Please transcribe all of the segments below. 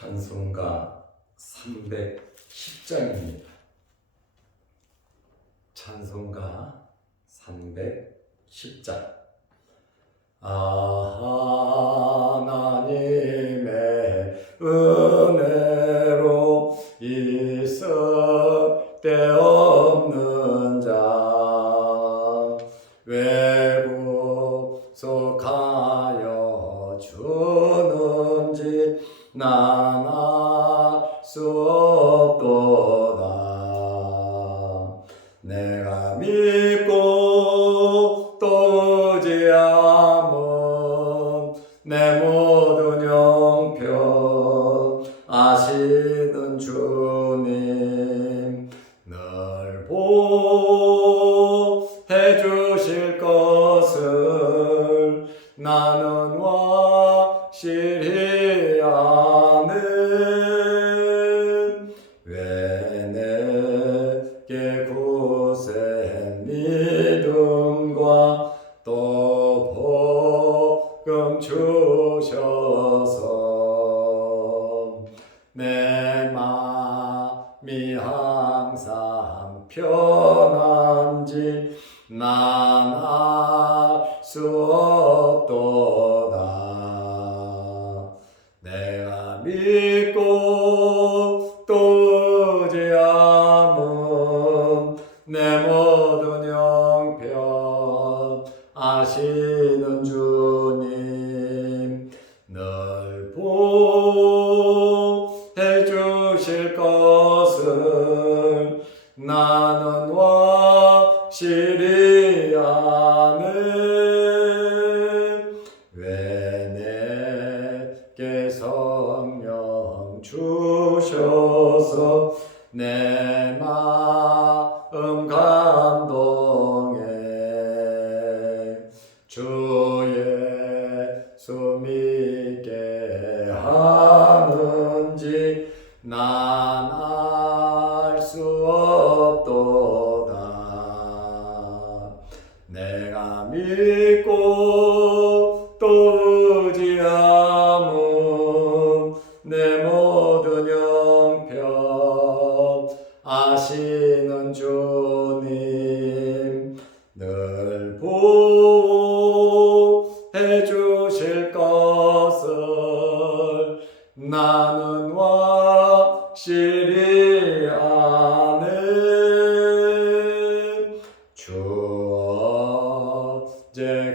찬송가 310장입니다. 찬송가 310장. 하나님의 은혜로 있을 데 없는 자 왜 구속하여 주는지 난 알 수 없도다. 내가 믿고 또 의지함은 내 모든 형편 아시는 주님 늘 보호해 주실 것을 나는 확실히 아네. 왜 내게 굳센 믿음과 또 복음 주셔서 내 마음이 항상 편한지 난 알 수 없도다. 내가 믿고 또 의지함은 내 모든 형편 아시는 주님 늘 보호해 주실 것을 나는 확실히 아네. 왜 내게 성령 주셔서 내 마음 감동해 주 예수 믿게 하는지 난 알 수 없도다. 내가 믿고 또 의지함은 내 모든 형편 아시는 주님 늘 보호해 주실 것을 나는 확실히 아네. 주 언제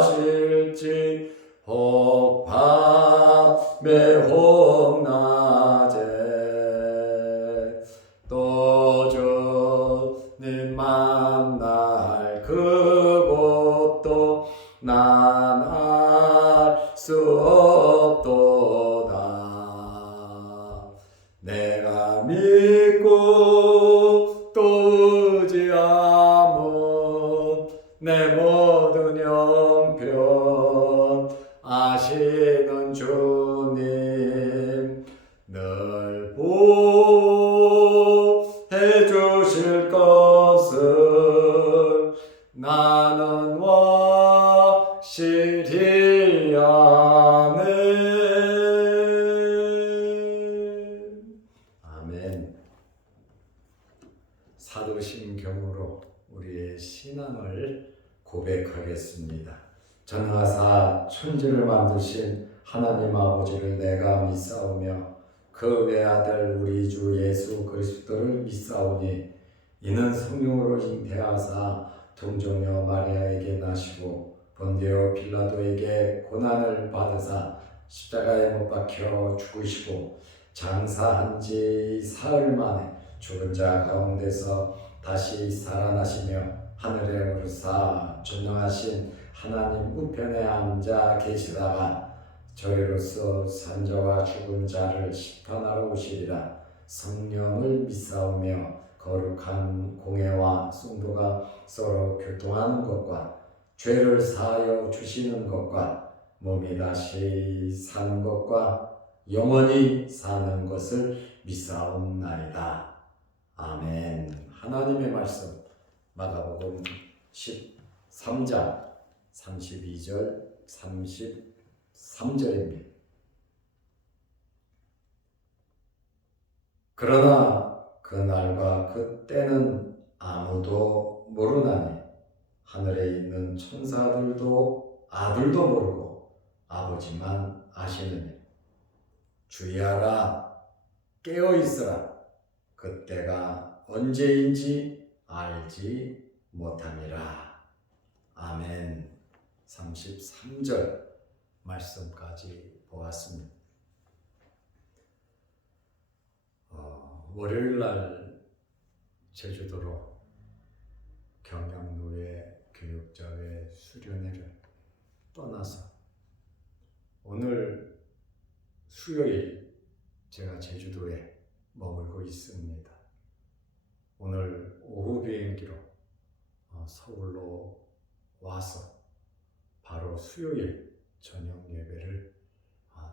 강림하실지 혹 밤에 혹 낮에 또 주님 만날 그곳도 난 알 수 없도다. 내가 믿고 또 의지함은 내 모든 형편 아시는 주님 늘 보호해 주실 것을 나는 확실히 아네. 아멘. 사도신경으로 우리의 신앙을 고백하겠습니다. 전하사 천지를 만드신 하나님 아버지를 내가 믿사오며 그 외아들 우리 주 예수 그리스도를 믿사오니 이는 성령으로 잉태하사 동정녀 마리아에게 나시고 본디오 빌라도에게 고난을 받으사 십자가에 못 박혀 죽으시고 장사한 지 사흘 만에 죽은 자 가운데서 다시 살아나시며 하늘에 오르사 전능하신 하나님 우편에 앉아 계시다가 저리로서 산자와 죽은 자를 심판하러 오시리라. 성령을 믿사오며 거룩한 공회와 성도가 서로 교통하는 것과 죄를 사하여 주시는 것과 몸이 다시 사는 것과 영원히 사는 것을 믿사옵나이다. 아멘. 하나님의 말씀 마가복음 13장 32절 33절입니다. 그러나 그 날과 그 때는 아무도 모르나니 하늘에 있는 천사들도 아들도 모르고 아버지만 아시느니 주의하라 깨어 있으라 그때가 언제인지 알지 못함이라. 아멘. 33절 말씀까지 보았습니다. 월요일날 제주도로 경양로의 교육자회 수련회를 떠나서 오늘 수요일 제가 제주도에 머물고 있습니다. 오늘 오후 비행기로 서울로 와서 바로 수요일 저녁 예배를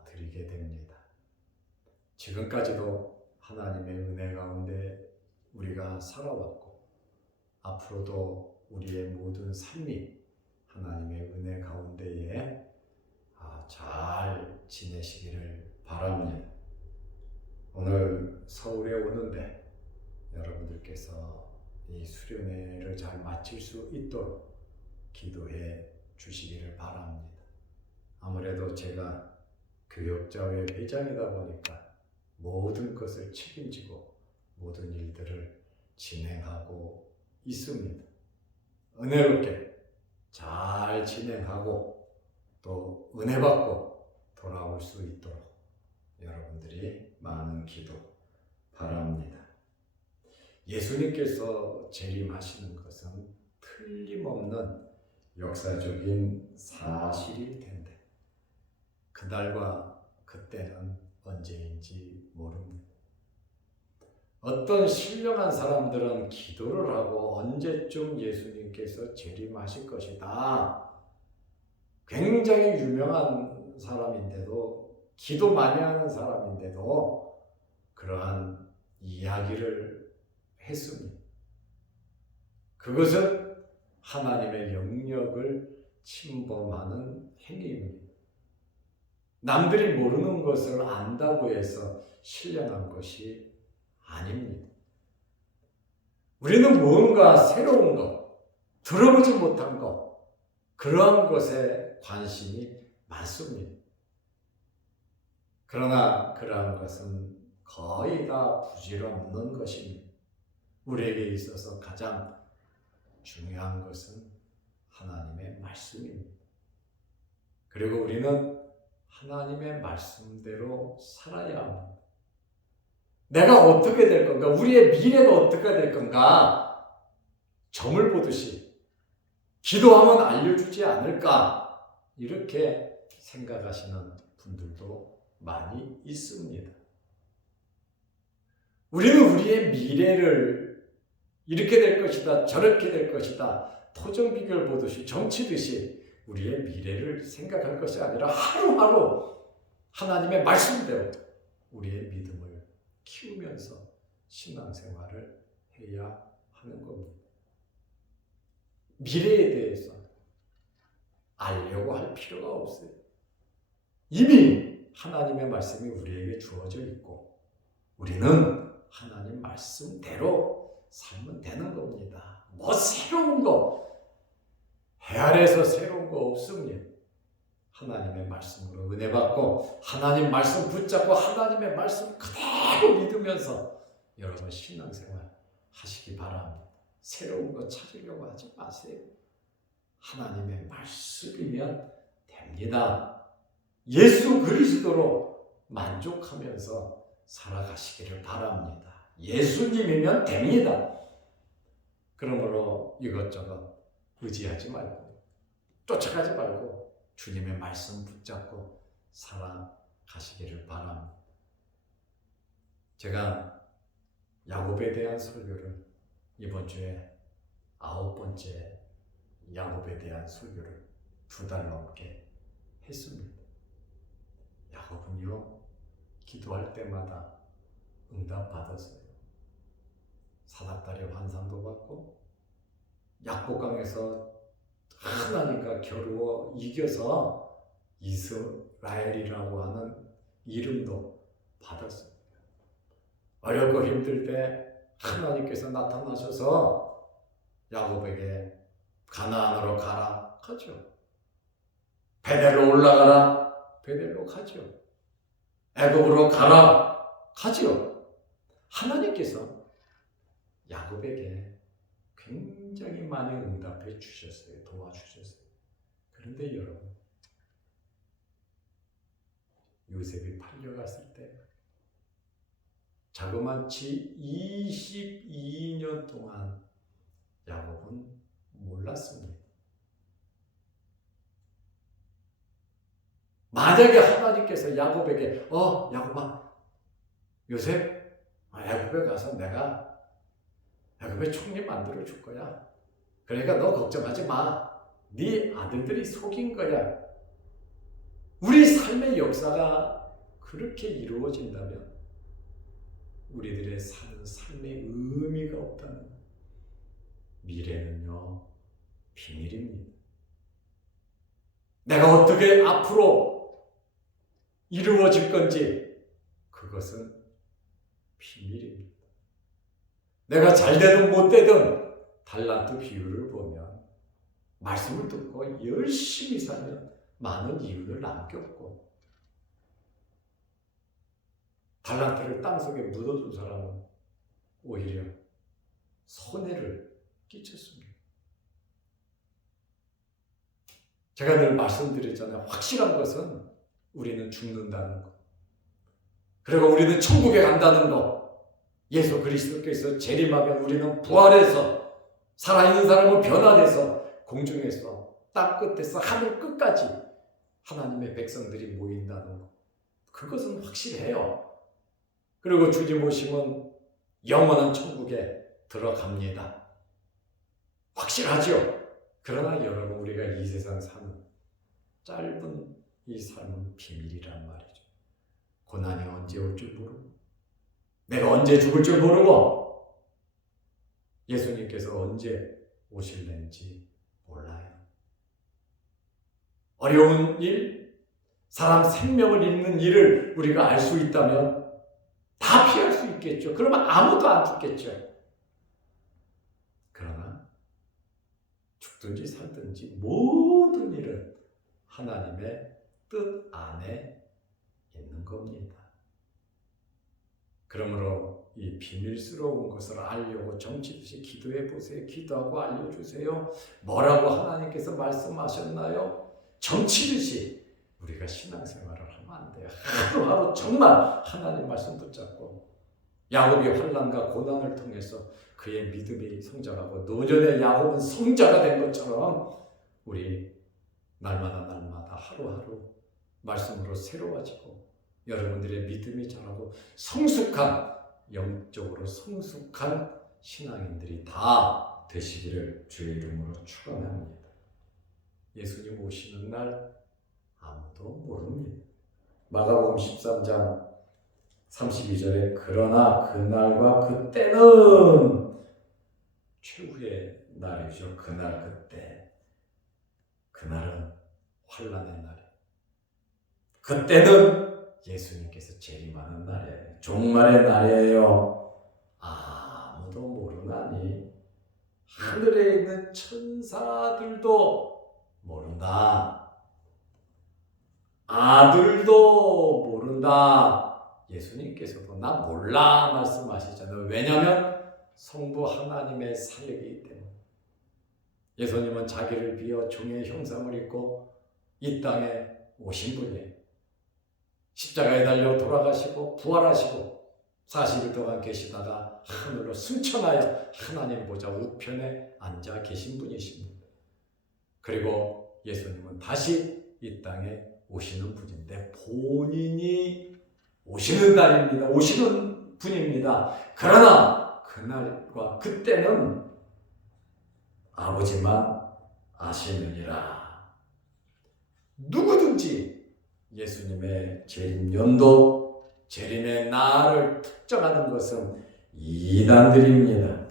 드리게 됩니다. 지금까지도 하나님의 은혜 가운데 우리가 살아왔고 앞으로도 우리의 모든 삶이 하나님의 은혜 가운데에 잘 지내시기를 바랍니다. 오늘 서울에 오는데 여러분들께서 이 수련회를 잘 마칠 수 있도록 기도해 주시기를 바랍니다. 아무래도 제가 교역자회 회장이다 보니까 모든 것을 책임지고 모든 일들을 진행하고 있습니다. 은혜롭게 잘 진행하고 또 은혜 받고 돌아올 수 있도록 여러분들이 많은 기도 바랍니다. 예수님께서 재림하시는 것은 틀림없는 역사적인 사실일 텐데 그날과 그때는 언제인지 모릅니다. 어떤 신령한 사람들은 기도를 하고 언제쯤 예수님께서 재림하실 것이다. 굉장히 유명한 사람인데도 기도 많이 하는 사람인데도 그러한 이야기를 했습니다. 그것은 하나님의 영역을 침범하는 행위입니다. 남들이 모르는 것을 안다고 해서 신령한 것이 아닙니다. 우리는 무언가 새로운 것, 들어보지 못한 것, 그러한 것에 관심이 많습니다. 그러나 그러한 것은 거의 다 부질없는 것입니다. 우리에게 있어서 가장 중요한 것은 하나님의 말씀입니다. 그리고 우리는 하나님의 말씀대로 살아야 합니다. 내가 어떻게 될 건가? 우리의 미래가 어떻게 될 건가? 점을 보듯이 기도하면 알려주지 않을까? 이렇게 생각하시는 분들도 많이 있습니다. 우리는 우리의 미래를 이렇게 될 것이다, 저렇게 될 것이다, 토정비결 보듯이 점치듯이 우리의 미래를 생각할 것이 아니라 하루하루 하나님의 말씀대로 우리의 믿음을 키우면서 신앙생활을 해야 하는 겁니다. 미래에 대해서 알려고 할 필요가 없어요. 이미 하나님의 말씀이 우리에게 주어져 있고 우리는 하나님 말씀대로 살면 되는 겁니다. 뭐 새로운 거, 해 아래에서 새로운 거 없습니다. 하나님의 말씀으로 은혜 받고 하나님 말씀 붙잡고 하나님의 말씀 그대로 믿으면서 여러분 신앙생활 하시기 바랍니다. 새로운 거 찾으려고 하지 마세요. 하나님의 말씀이면 됩니다. 예수 그리스도로 만족하면서 살아가시기를 바랍니다. 예수님이면 됩니다. 그러므로 이것저것 의지하지 말고 쫓아가지 말고 주님의 말씀 붙잡고 살아가시기를 바랍니다. 제가 야곱에 대한 설교를 이번 주에 9번째 야곱에 대한 설교를 2달 넘게 했습니다. 야곱은요, 기도할 때마다 응답받았어요. 사닥다리 환상도 받고 약복강에서 하나님과 겨루어 이겨서 이스라엘이라고 하는 이름도 받았습니다. 어렵고 힘들 때 하나님께서 나타나셔서 야곱에게 가나안으로 가라 가죠. 베델로 올라가라 베델로 가죠. 애굽으로 가라 가죠. 하나님께서 야곱에게 굉장히 많이 응답해 주셨어요. 도와주셨어요. 그런데 여러분, 요셉이 팔려갔을 때 자그마치 22년 동안 야곱은 몰랐습니다. 만약에 하나님께서 야곱에게 야곱아, 요셉 애굽에 가서 내가 애굽의 총리 만들어 줄 거야. 그러니까 너 걱정하지 마. 네 아들들이 속인 거야. 우리 삶의 역사가 그렇게 이루어진다면 우리들의 사는 삶의 의미가 없다는 미래는요 비밀입니다. 내가 어떻게 앞으로 이루어질 건지 그것은 비밀입니다. 내가 잘 되든 못 되든 달란트 비율을 보면 말씀을 듣고 열심히 살면 많은 이윤을 남겼고, 달란트를 땅속에 묻어둔 사람은 오히려 손해를 끼쳤습니다. 제가 늘 말씀드렸잖아요. 확실한 것은 우리는 죽는다는 것, 그리고 우리는 천국에 간다는 것, 예수 그리스도께서 재림하면 우리는 부활해서 살아있는 사람은 변화돼서 공중에서 땅 끝에서 하늘 끝까지 하나님의 백성들이 모인다는 것, 그것은 확실해요. 그리고 주님 오시면 영원한 천국에 들어갑니다. 확실하죠. 그러나 여러분, 우리가 이 세상 사는 짧은 이 삶은 비밀이란 말이죠. 고난이 언제 올 줄 모르고, 내가 언제 죽을 줄 모르고, 예수님께서 언제 오실는지 몰라요. 어려운 일, 사람 생명을 잇는 일을 우리가 알 수 있다면 다 피할 수 있겠죠. 그러면 아무도 안 죽겠죠. 그러나 죽든지 살든지 모든 일은 하나님의 뜻 안에 있는 겁니다. 그러므로 이 비밀스러운 것을 알려고 정치듯이 기도해 보세요. 기도하고 알려주세요. 뭐라고 하나님께서 말씀하셨나요? 정치듯이 우리가 신앙생활을 하면 안 돼요. 하루하루 정말 하나님 말씀 붙잡고, 야곱이 환난과 고난을 통해서 그의 믿음이 성장하고 노년의 야곱은 성자가 된 것처럼 우리 날마다 하루하루 말씀으로 새로워지고 여러분들의 믿음이 자라고 성숙한, 영적으로 성숙한 신앙인들이 다 되시기를 주의 이름으로 축원합니다. 예수님 오시는 날 아무도 모릅니다. 마가복음 13장 32절에 그러나 그날과 그때는 최후의 날이죠. 그날 그때, 그날은 환난의 날이에요. 그때는 예수님께서 재림하는 날이에요. 종말의 날이에요. 아무도 모르나니 하늘에 있는 천사들도 모른다. 아들도 모른다. 예수님께서도 나 몰라 말씀하시잖아요. 왜냐하면 성부 하나님의 사역이기 때문에. 예수님은 자기를 비어 종의 형상을 입고 이 땅에 오신 분이에요. 십자가에 달려 돌아가시고 부활하시고 40일 동안 계시다가 하늘로 승천하여 하나님 보좌 우편에 앉아 계신 분이십니다. 그리고 예수님은 다시 이 땅에 오시는 분인데 본인이 오시는 날입니다. 오시는 분입니다. 그러나 그날과 그때는 아버지만 아시느니라. 누구든지 예수님의 재림 연도, 재림의 날을 특정하는 것은 이단들입니다.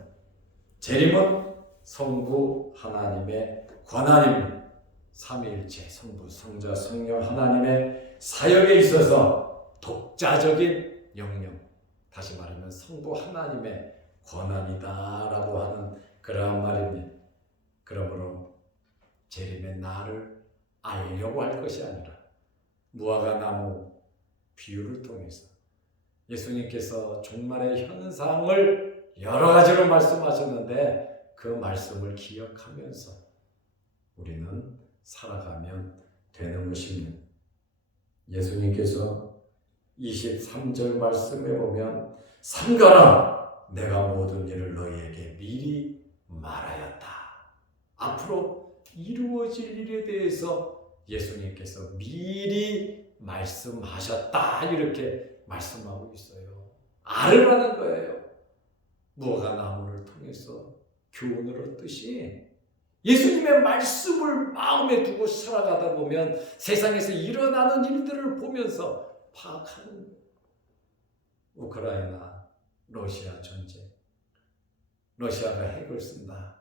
재림은 성부 하나님의 권한입니다. 삼위일체 성부, 성자, 성령 하나님의 사역에 있어서 독자적인 영역, 다시 말하면 성부 하나님의 권한이다라고 하는 그러한 말입니다. 그러므로 재림의 날을 알려고 할 것이 아니라 무화과나무 비유를 통해서 예수님께서 종말의 현상을 여러 가지로 말씀하셨는데 그 말씀을 기억하면서 우리는 살아가면 되는 것입니다. 예수님께서 23절 말씀에 보면 삼가라 내가 모든 일을 너희에게 미리 말하였다. 앞으로 이루어질 일에 대해서 예수님께서 미리 말씀하셨다 이렇게 말씀하고 있어요. 알으라는 거예요. 무화과나무를 통해서 교훈을 얻듯이 예수님의 말씀을 마음에 두고 살아가다 보면 세상에서 일어나는 일들을 보면서 파악하는 거예요. 우크라이나, 러시아 전쟁. 러시아가 핵을 쓴다.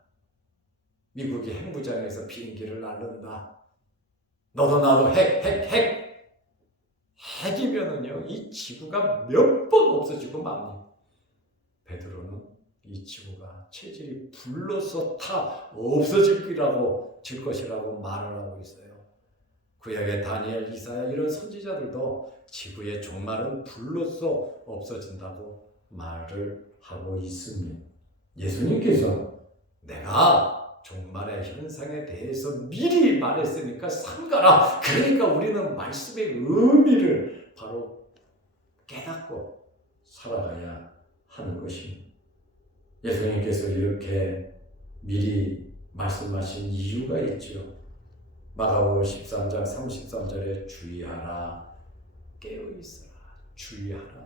미국이 핵무장에서 비행기를 날른다. 너도 나도 핵. 핵이면은요, 이 지구가 몇 번 없어지고 맙니다. 베드로는 이 지구가 체질이 불러서 다 없어질 것이라고 말을 하고 있어요. 구약의 다니엘, 이사야 이런 선지자들도 지구의 종말은 불로써 없어진다고 말을 하고 있습니다. 예수님께서 내가 종말의 현상에 대해서 미리 말했으니까 삼가라. 그러니까 우리는 말씀의 의미를 바로 깨닫고 살아가야 하는 것입니다. 예수님께서 이렇게 미리 말씀하신 이유가 있죠. 마가복음 13장 33절에 주의하라, 깨어있으라, 주의하라.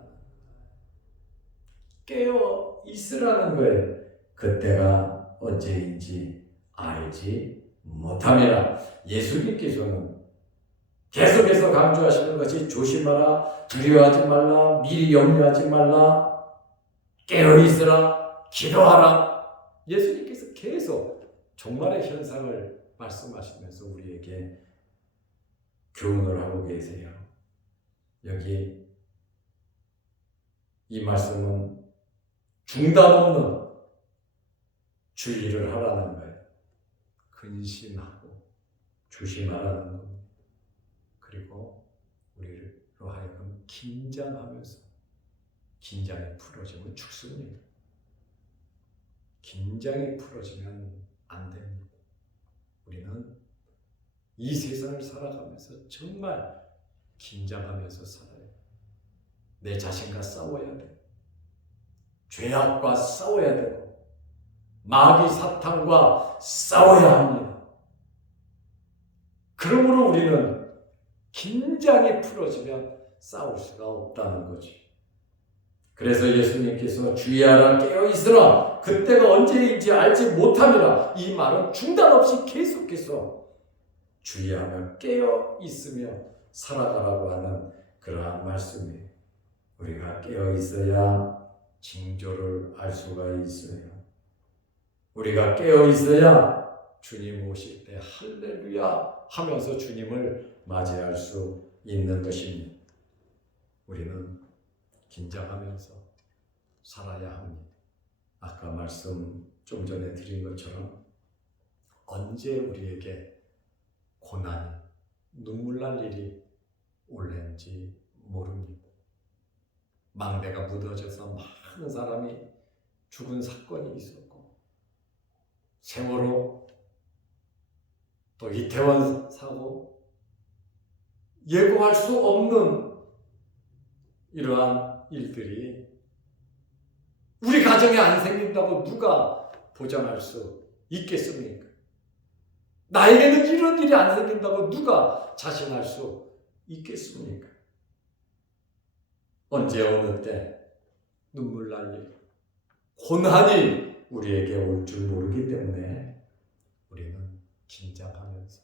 깨어있으라는 거예요. 그때가 언제인지 알지 못함이라. 예수님께서는 계속해서 강조하시는 것이 조심하라, 두려워하지 말라, 미리 염려하지 말라, 깨어있으라, 기도하라. 예수님께서 계속 종말의 현상을 말씀하시면서 우리에게 교훈을 하고 계세요. 여기 이 말씀은 중단 없는 주의를 하라는 거예요. 근심하고 조심하라는 겁니다. 그리고 우리로 하여금 긴장하면서, 긴장이 풀어지면 죽습니다. 긴장이 풀어지면 안 됩니다. 우리는 이 세상을 살아가면서 정말 긴장하면서 살아요. 내 자신과 싸워야 돼요. 죄악과 싸워야 되고 마귀 사탄과 싸워야 합니다. 그러므로 우리는 긴장이 풀어지면 싸울 수가 없다는 거지. 그래서 예수님께서 주의하라, 깨어있으라, 그때가 언제인지 알지 못함이라. 이 말은 중단 없이 계속해서 주의하며 깨어있으며 살아가라고 하는 그러한 말씀이에요. 우리가 깨어있어야 징조를 알 수가 있어요. 우리가 깨어있어야 주님 오실 때 할렐루야 하면서 주님을 맞이할 수 있는 것입니다. 우리는 긴장하면서 살아야 합니다. 아까 말씀 좀 전에 드린 것처럼 언제 우리에게 고난이, 눈물 날 일이 올는지 모릅니다. 망대가 무너져서 많은 사람이 죽은 사건이 있었고, 세월호, 또 이태원 사고, 예고할 수 없는 이러한 일들이 우리 가정에 안 생긴다고 누가 보장할 수 있겠습니까? 나에게는 이런 일이 안 생긴다고 누가 자신할 수 있겠습니까? 언제 어느 때 눈물 날 일, 고난이 우리에게 올 줄 모르기 때문에 우리는 긴장하면서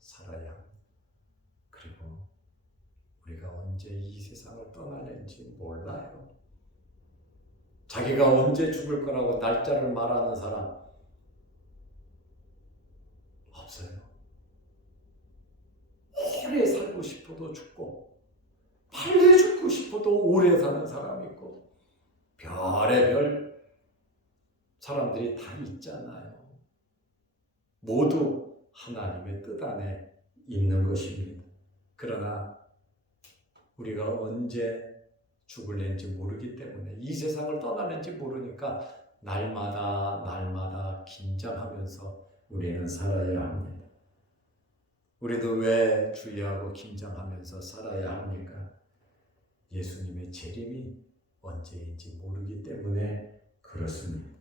살아야 합니다. 그리고 우리가 언제 이 세상을 떠날는지 몰라요. 자기가 언제 죽을 거라고 날짜를 말하는 사람 없어요. 오래 살고 싶어도 죽고, 빨리 죽고 싶어도 오래 사는 사람이 있고, 별의별 사람들이 다 있잖아요. 모두 하나님의 뜻 안에 있는 것입니다. 그러나 우리가 언제 죽을는지 모르기 때문에 이 세상을 떠나는지 모르니까 날마다 긴장하면서 우리는 살아야 합니다. 우리도 왜 주의하고 긴장하면서 살아야 합니까? 예수님의 재림이 언제인지 모르기 때문에 그렇습니다.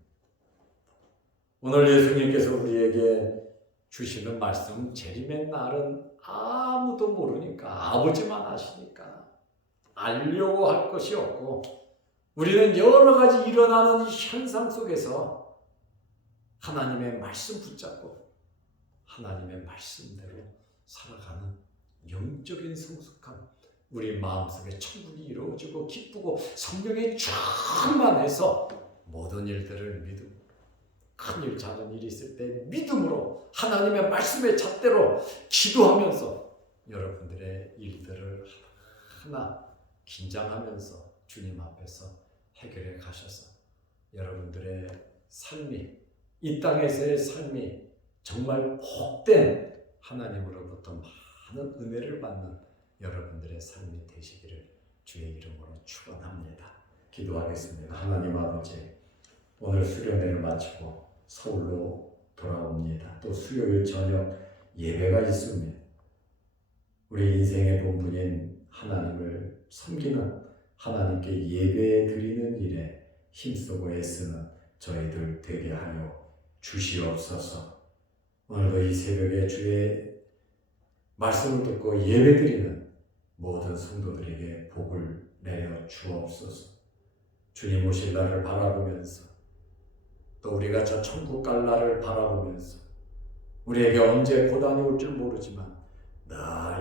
오늘 예수님께서 우리에게 주시는 말씀, 재림의 날은 아무도 모르니까, 아버지만 아시니까 알려고 할 것이 없고, 우리는 여러 가지 일어나는 현상 속에서 하나님의 말씀 붙잡고 하나님의 말씀대로 살아가는 영적인 성숙함, 우리 마음속에 천국이 이루어지고 기쁘고 성령이 충만해서 모든 일들을 믿음, 큰일 작은 일이 있을 때 믿음으로 하나님의 말씀의 잣대로 기도하면서 여러분들의 일들을 하나 긴장하면서 주님 앞에서 해결해 가셔서 여러분들의 삶이, 이 땅에서의 삶이 정말 복된 하나님으로부터 많은 은혜를 받는 여러분들의 삶이 되시기를 주의 이름으로 축원합니다. 기도하겠습니다. 하나님 아버지, 오늘 수련회를 마치고 서울로 돌아옵니다. 또 수요일 저녁 예배가 있습니다. 우리 인생의 본분인 하나님을 섬기는, 하나님께 예배 드리는 일에 힘쓰고 애쓰는 저희들 되게 하여 주시옵소서. 오늘도 이 새벽에 주의 말씀을 듣고 예배 드리는 모든 성도들에게 복을 내려 주옵소서. 주님 오실 날을 바라보면서, 또 우리가 저 천국 갈 날을 바라보면서, 우리에게 언제 고난이 올 줄 모르지만 늘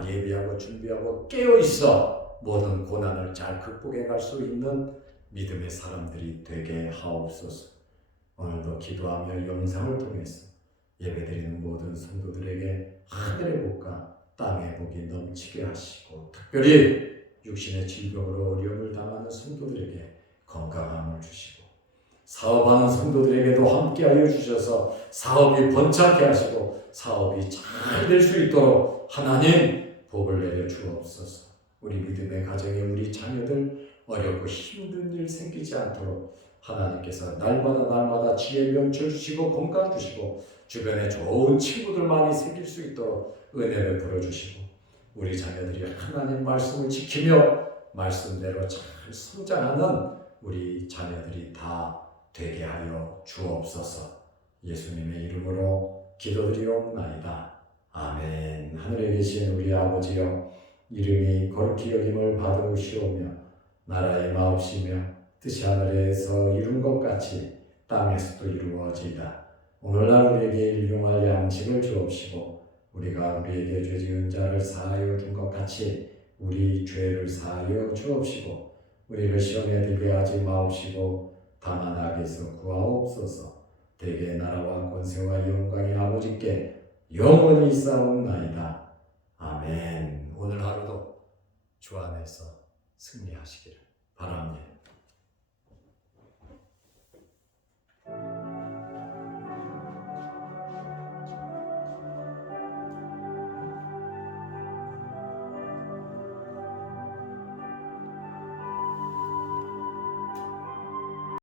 예비하고 준비하고 깨어있어 모든 고난을 잘 극복해 갈 수 있는 믿음의 사람들이 되게 하옵소서. 오늘도 기도하며 영상을 통해서 예배드리는 모든 성도들에게 하늘의 복과 땅의 복이 넘치게 하시고, 특별히 육신의 질병으로 어려움을 당하는 성도들에게 건강함을 주시고, 사업하는 성도들에게도 함께하여 주셔서 사업이 번창케 하시고 사업이 잘 될 수 있도록 하나님 복을 내려 주옵소서. 우리 믿음의 가정에 우리 자녀들 어렵고 힘든 일 생기지 않도록 하나님께서 날마다 지혜 명철 주시고 건강 주시고 주변에 좋은 친구들 많이 생길 수 있도록 은혜를 풀어주시고, 우리 자녀들이 하나님 말씀을 지키며 말씀대로 잘 성장하는 우리 자녀들이 다 되게 하여 주옵소서. 예수님의 이름으로 기도드리옵나이다. 아멘. 하늘에 계신 우리 아버지여, 이름이 거룩히 여김을 받으시오며 나라의 마옵시며 뜻이 하늘에서 이룬 것 같이 땅에서도 이루어지이다. 오늘날 우리에게 일용할 양식을 주옵시고, 우리가 우리에게 죄 지은 자를 사하여 준 것 같이 우리 죄를 사하여 주옵시고, 우리를 시험에 들게 하지 마옵시고 다만 악에서 구하옵소서. 대개 나라와 권세와 영광이 아버지께 영원히 있사옵나이다. 아멘. 오늘 하루도 주 안에서 승리하시기를 바랍니다.